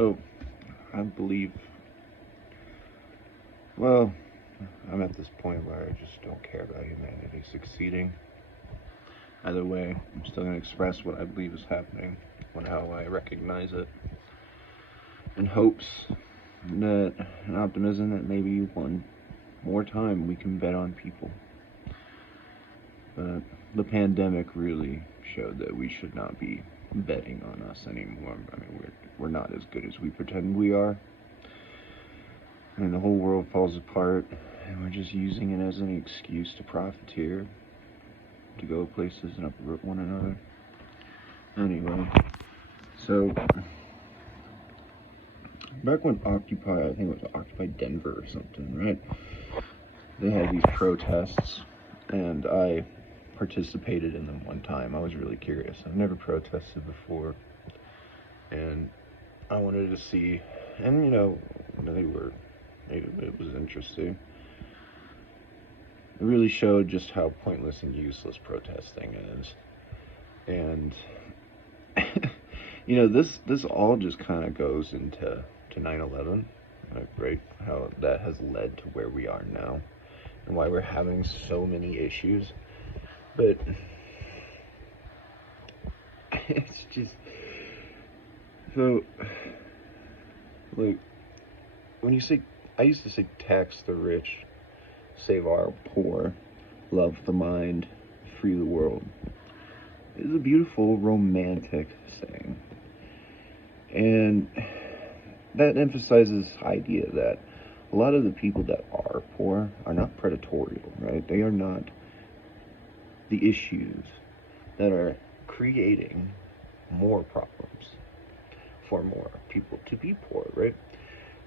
So, I believe, well, I'm at this point where I just don't care about humanity succeeding. Either way, I'm still going to express what I believe is happening and how I recognize it, in hopes that, and optimism that maybe one more time we can bet on people. But the pandemic really showed that we should not be betting on us anymore. I mean, we're not as good as we pretend we are. And the whole world falls apart, and we're just using it as an excuse to profiteer, to go places and uproot one another. Anyway, so back when Occupy, I think it was Occupy Denver or something, right? They had these protests, and I participated in them one time. I was really curious. I've never protested before, and I wanted to see, and it was interesting. It really showed just how pointless and useless protesting is. And this all just kind of goes into 9/11, right? How that has led to where we are now, and why we're having so many issues. But it's just so, like, when you say, I used to say, tax the rich, save our poor, love the mind, free the world. It's a beautiful, romantic saying. And that emphasizes the idea that a lot of the people that are poor are not predatory, right? They are not the issues that are creating more problems for more people to be poor, right?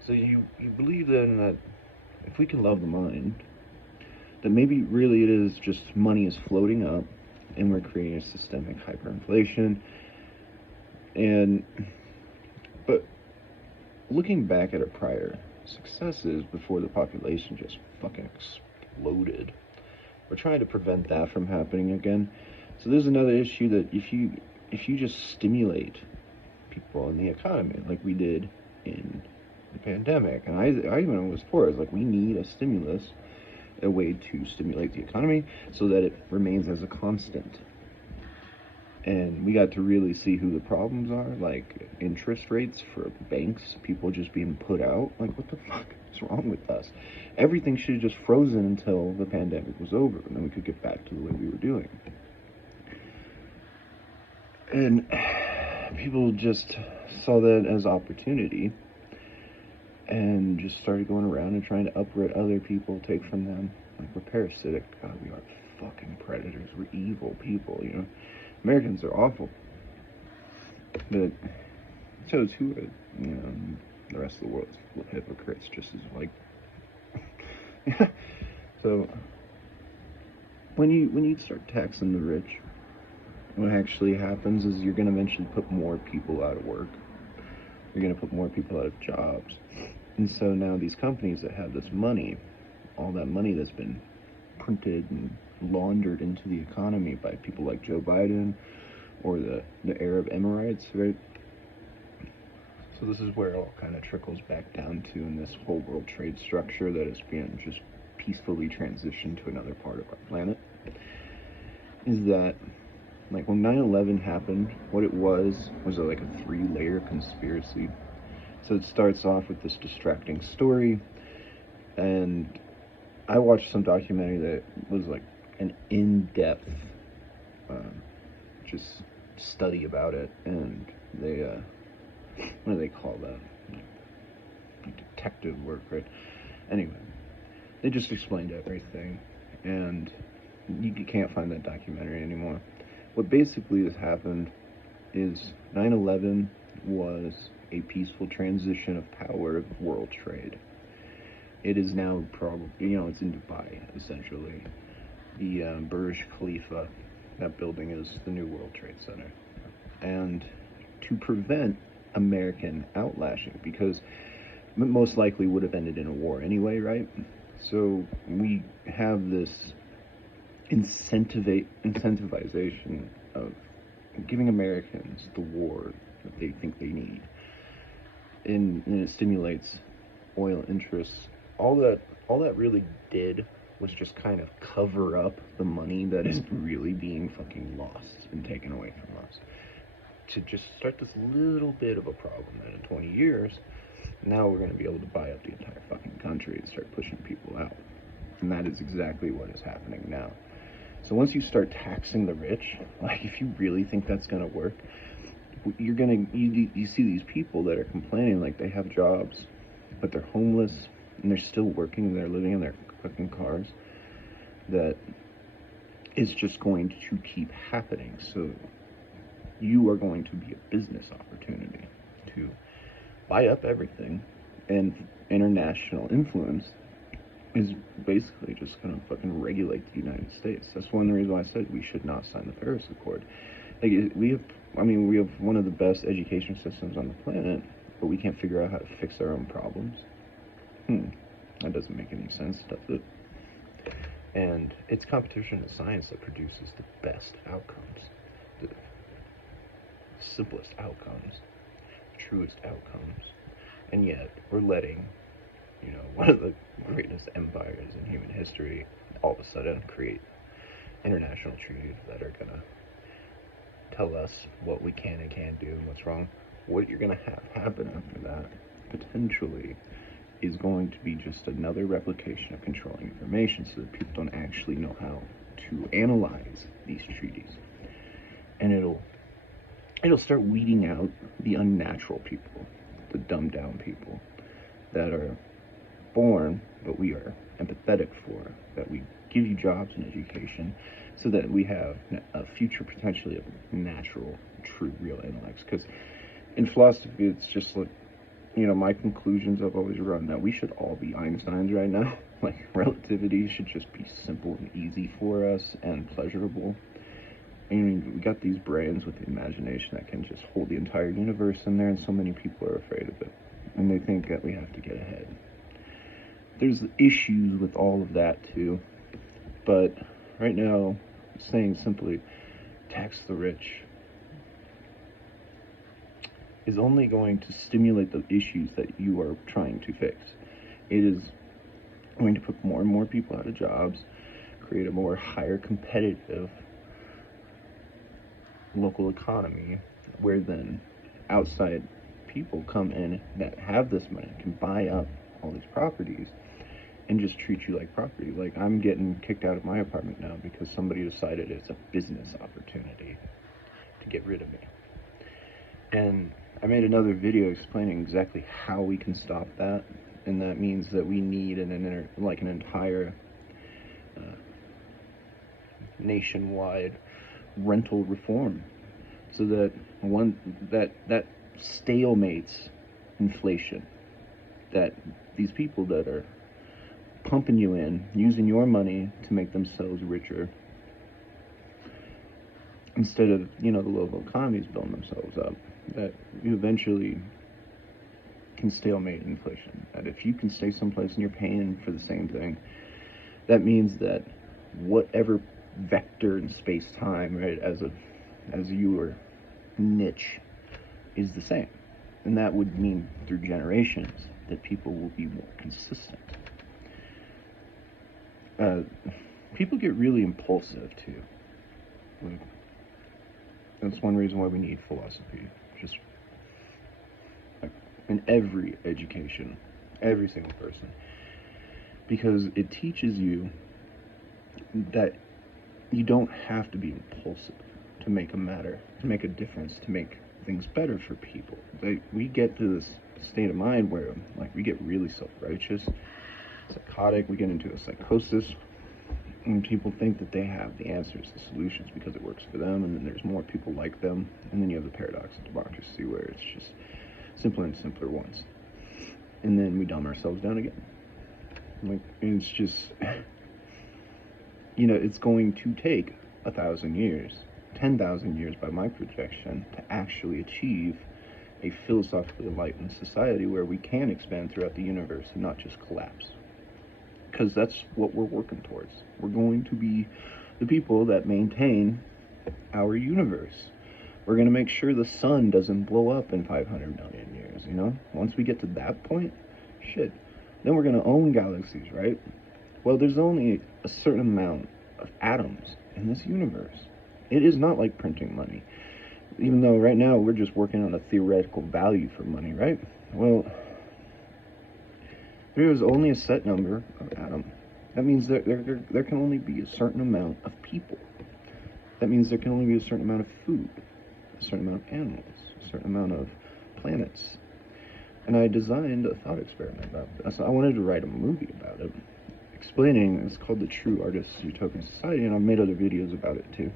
So you believe then that if we can love the mind, that maybe really it is just money is floating up and we're creating a systemic hyperinflation. But looking back at our prior successes before the population just fucking exploded, we're trying to prevent that from happening again. So there's another issue that if you just stimulate people in the economy like we did in the pandemic, and I even was for it, like we need a stimulus, a way to stimulate the economy so that it remains as a constant. And we got to really see who the problems are, like interest rates for banks, people just being put out. Like, what the fuck is wrong with us? Everything should have just frozen until the pandemic was over, and then we could get back to the way we were doing. And people just saw that as opportunity and just started going around and trying to uproot other people, take from them. Like, we're parasitic. God, we are fucking predators. We're evil people, Americans are awful. But it shows who are, the rest of the world is full of hypocrites, just as like. So when you start taxing the rich, what actually happens is you're going to eventually put more people out of work. You're going to put more people out of jobs. And so now these companies that have this money, all that money that's been printed and laundered into the economy by people like Joe Biden or the Arab Emirates, right? So this is where it all kind of trickles back down to in this whole world trade structure that is being just peacefully transitioned to another part of our planet, is that, like, when 9/11 happened, what it was like a 3-layer conspiracy. So it starts off with this distracting story, and I watched some documentary that was like an in-depth just study about it, and they what do they call that? Like detective work, right? Anyway, they just explained everything, and you can't find that documentary anymore. What basically has happened is 9/11 was a peaceful transition of power of world trade. It is now probably, it's in Dubai, essentially. The Burj Khalifa, that building is the new World Trade Center. And to prevent American outlashing, because it most likely would have ended in a war anyway, right? So we have this incentivization of giving Americans the war that they think they need. and it stimulates oil interests. All that really did was just kind of cover up the money that is really being fucking lost and taken away from us, to just start this little bit of a problem that in 20 years, now we're going to be able to buy up the entire fucking country and start pushing people out. And that is exactly what is happening now. So once you start taxing the rich, like, if you really think that's going to work, you see these people that are complaining like they have jobs, but they're homeless and they're still working and they're living in their fucking cars. That is just going to keep happening. So you are going to be a business opportunity to buy up everything, and international influence is basically just going to fucking regulate the United States. That's one reason why I said we should not sign the Paris Accord. Like, we have one of the best education systems on the planet, but we can't figure out how to fix our own problems. That doesn't make any sense, does it? And it's competition in science that produces the best outcomes, the simplest outcomes, truest outcomes, and yet we're letting, one of the greatest empires in human history all of a sudden create international treaties that are gonna tell us what we can and can't do and what's wrong. What you're gonna have happen after that, potentially, is going to be just another replication of controlling information, so that people don't actually know how to analyze these treaties. And it'll start weeding out the unnatural people, the dumbed down people that are born, but we are empathetic for, that we give you jobs and education, so that we have a future potentially of natural, true, real intellects. Because in philosophy, it's just like, my conclusions I've always run that we should all be Einsteins right now. Like, relativity should just be simple and easy for us and pleasurable. We got these brains with the imagination that can just hold the entire universe in there, and so many people are afraid of it. And they think that we have to get ahead. There's issues with all of that too. But right now, saying simply, tax the rich, is only going to stimulate the issues that you are trying to fix. It is going to put more and more people out of jobs, create a more higher competitive local economy, where then outside people come in that have this money, can buy up all these properties and just treat you like property. Like, I'm getting kicked out of my apartment now because somebody decided it's a business opportunity to get rid of me. And I made another video explaining exactly how we can stop that, and that means that we need an entire nationwide rental reform, so that that stalemates inflation, that these people that are pumping you in, using your money to make themselves richer, instead of, the local economies building themselves up, that you eventually can stalemate inflation. That if you can stay someplace and you're paying for the same thing, that means that whatever vector in space-time, right, as your niche, is the same. And that would mean through generations that people will be more consistent. People get really impulsive too. Like, that's one reason why we need philosophy, just like in every education, every single person, because it teaches you that you don't have to be impulsive to make a difference, to make things better for people. We get to this state of mind where, like, we get really self-righteous, psychotic, we get into a psychosis, and people think that they have the answers, the solutions, because it works for them, and then there's more people like them, and then you have the paradox of democracy, where it's just simpler and simpler once, and then we dumb ourselves down again. Like, it's just, it's going to take 1,000 years, 10,000 years by my projection, to actually achieve a philosophically enlightened society where we can expand throughout the universe and not just collapse. Because that's what we're working towards. We're going to be the people that maintain our universe. We're going to make sure the sun doesn't blow up in 500 million years, you know? Once we get to that point, shit, then we're going to own galaxies, right? Well, there's only a certain amount of atoms in this universe. It is not like printing money. Even though right now we're just working on a theoretical value for money, right? Well, there is only a set number of atoms. That means there can only be a certain amount of people. That means there can only be a certain amount of food, a certain amount of animals, a certain amount of planets. And I designed a thought experiment about this. I wanted to write a movie about it, explaining, it's called The True Artist's Utopian Society, and I've made other videos about it too,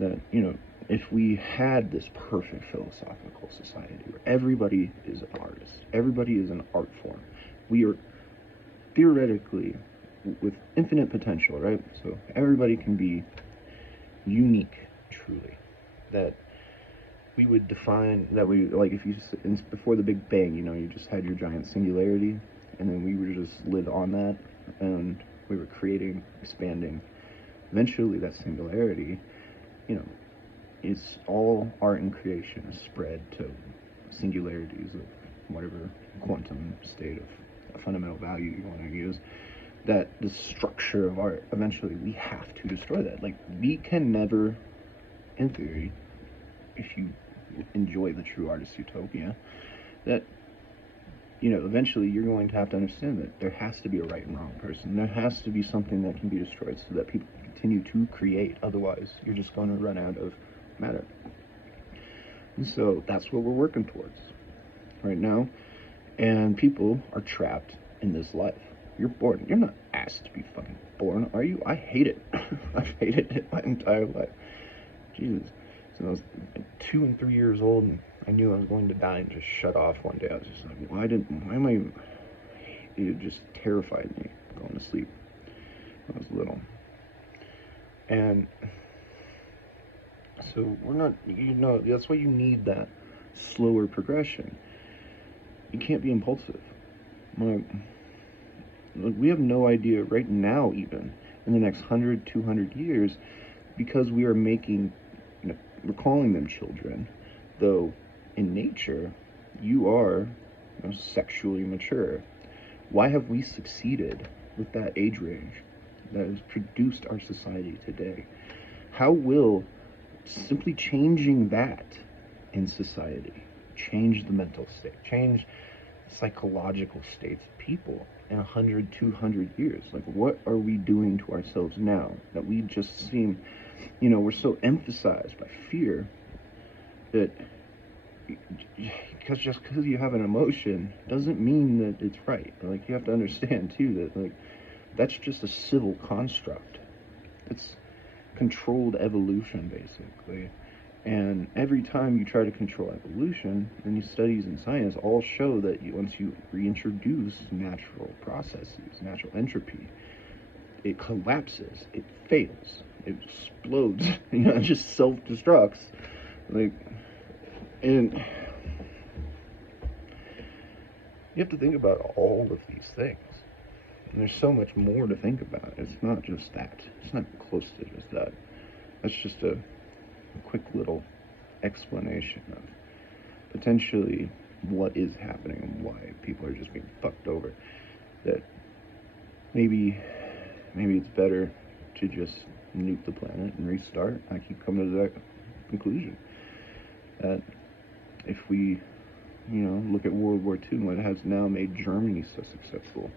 that, you know, if we had this perfect philosophical society where everybody is an artist, everybody is an art form, we are theoretically with infinite potential, right? So everybody can be unique, truly. That we would define, that we, like if you, before the Big Bang, you know, you just had your giant singularity, and then we would just live on that, and we were creating, expanding. Eventually that singularity, you know, it's all art and creation is spread to singularities of whatever quantum state of fundamental value you want to use. That the structure of art, eventually we have to destroy that. Like, we can never, in theory, if you enjoy the True Artist Utopia, that, you know, eventually you're going to have to understand that there has to be a right and wrong person. There has to be something that can be destroyed so that people can continue to create. Otherwise, you're just going to run out of matter. And so that's what we're working towards right now. And people are trapped in this life. You're born. You're not asked to be fucking born, are you? I hate it. I've hated it my entire life. Jesus. So I was 2 and 3 years old, and I knew I was going to die, and just shut off one day. I was just like, why am I, it just terrified me going to sleep when I was little. And so we're not, you know, that's why you need that slower progression. You can't be impulsive. We have no idea right now, even in the next 100, 200 years, because we are making, you know, we're calling them children, though in nature you are, you know, sexually mature. Why have we succeeded with that age range that has produced our society today? How will simply changing that in society change the mental state, change psychological states of people in 100, 200 years? Like, what are we doing to ourselves now that we just seem, you know, we're so emphasized by fear that just because you have an emotion doesn't mean that it's right. Like, you have to understand too that, like, that's just a civil construct. It's controlled evolution, basically. And every time you try to control evolution, and these studies in science all show that once you reintroduce natural processes, natural entropy, it collapses, it fails, it explodes, you know, it just self-destructs. Like, and you have to think about all of these things. And there's so much more to think about. It's not just that. It's not close to just that. That's just a quick little explanation of potentially what is happening and why people are just being fucked over. That maybe it's better to just nuke the planet and restart. I keep coming to that conclusion. That if we, you know, look at World War II and what has now made Germany so successful,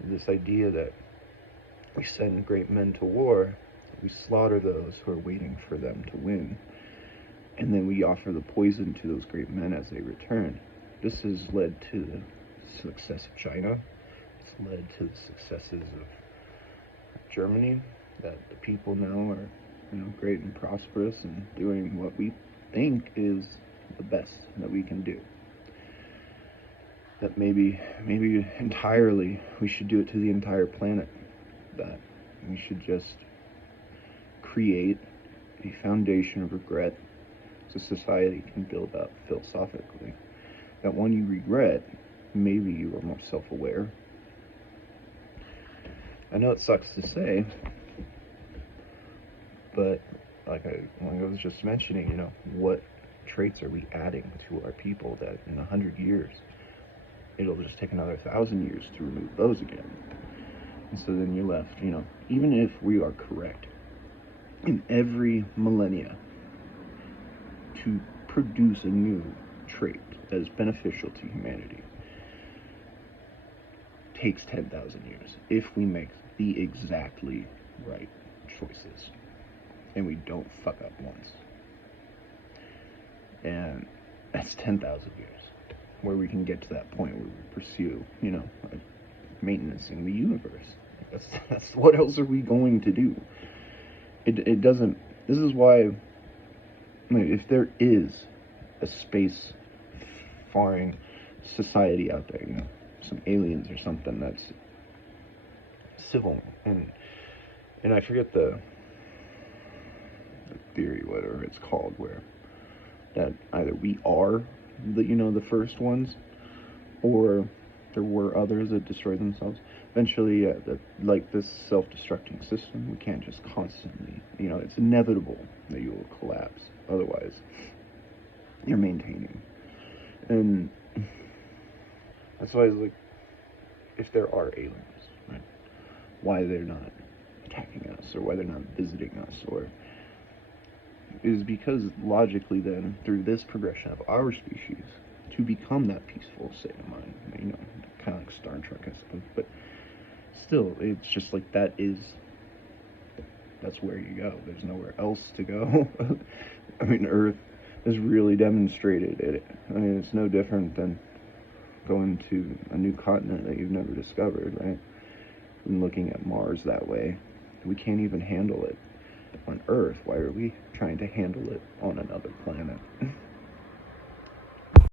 this idea that we send great men to war, we slaughter those who are waiting for them to win, and then we offer the poison to those great men as they return. This has led to the success of China. It's led to the successes of Germany, that the people now are, you know, great and prosperous and doing what we think is the best that we can do. That maybe entirely we should do it to the entire planet. That we should just create a foundation of regret so society can build up philosophically. That when you regret, maybe you are more self-aware. I know it sucks to say, but like I was just mentioning, you know, what traits are we adding to our people that in 100 years it'll just take another 1,000 years to remove those again. And so then you're left, you know, even if we are correct in every millennia to produce a new trait that is beneficial to humanity, takes 10,000 years if we make the exactly right choices and we don't fuck up once. And that's 10,000 years where we can get to that point where we pursue, you know, maintenancing the universe. That's what else are we going to do? It doesn't. This is why, I mean, if there is a space faring society out there, you know, some aliens or something that's civil, and I forget the theory, whatever it's called, where that either we are the, you know, the first ones, or there were others that destroyed themselves. Eventually, that, like this self-destructing system, we can't just constantly, you know, it's inevitable that you will collapse. Otherwise, you're maintaining. And that's why it's like, if there are aliens, right, why they're not attacking us, or why they're not visiting us, or is because logically then, through this progression of our species, to become that peaceful state of mind, you know, kind of like Star Trek, I suppose, but still, it's just like that's where you go. There's nowhere else to go. I mean, Earth has really demonstrated it. I mean, it's no different than going to a new continent that you've never discovered, right? And looking at Mars that way. We can't even handle it on Earth. Why are we trying to handle it on another planet?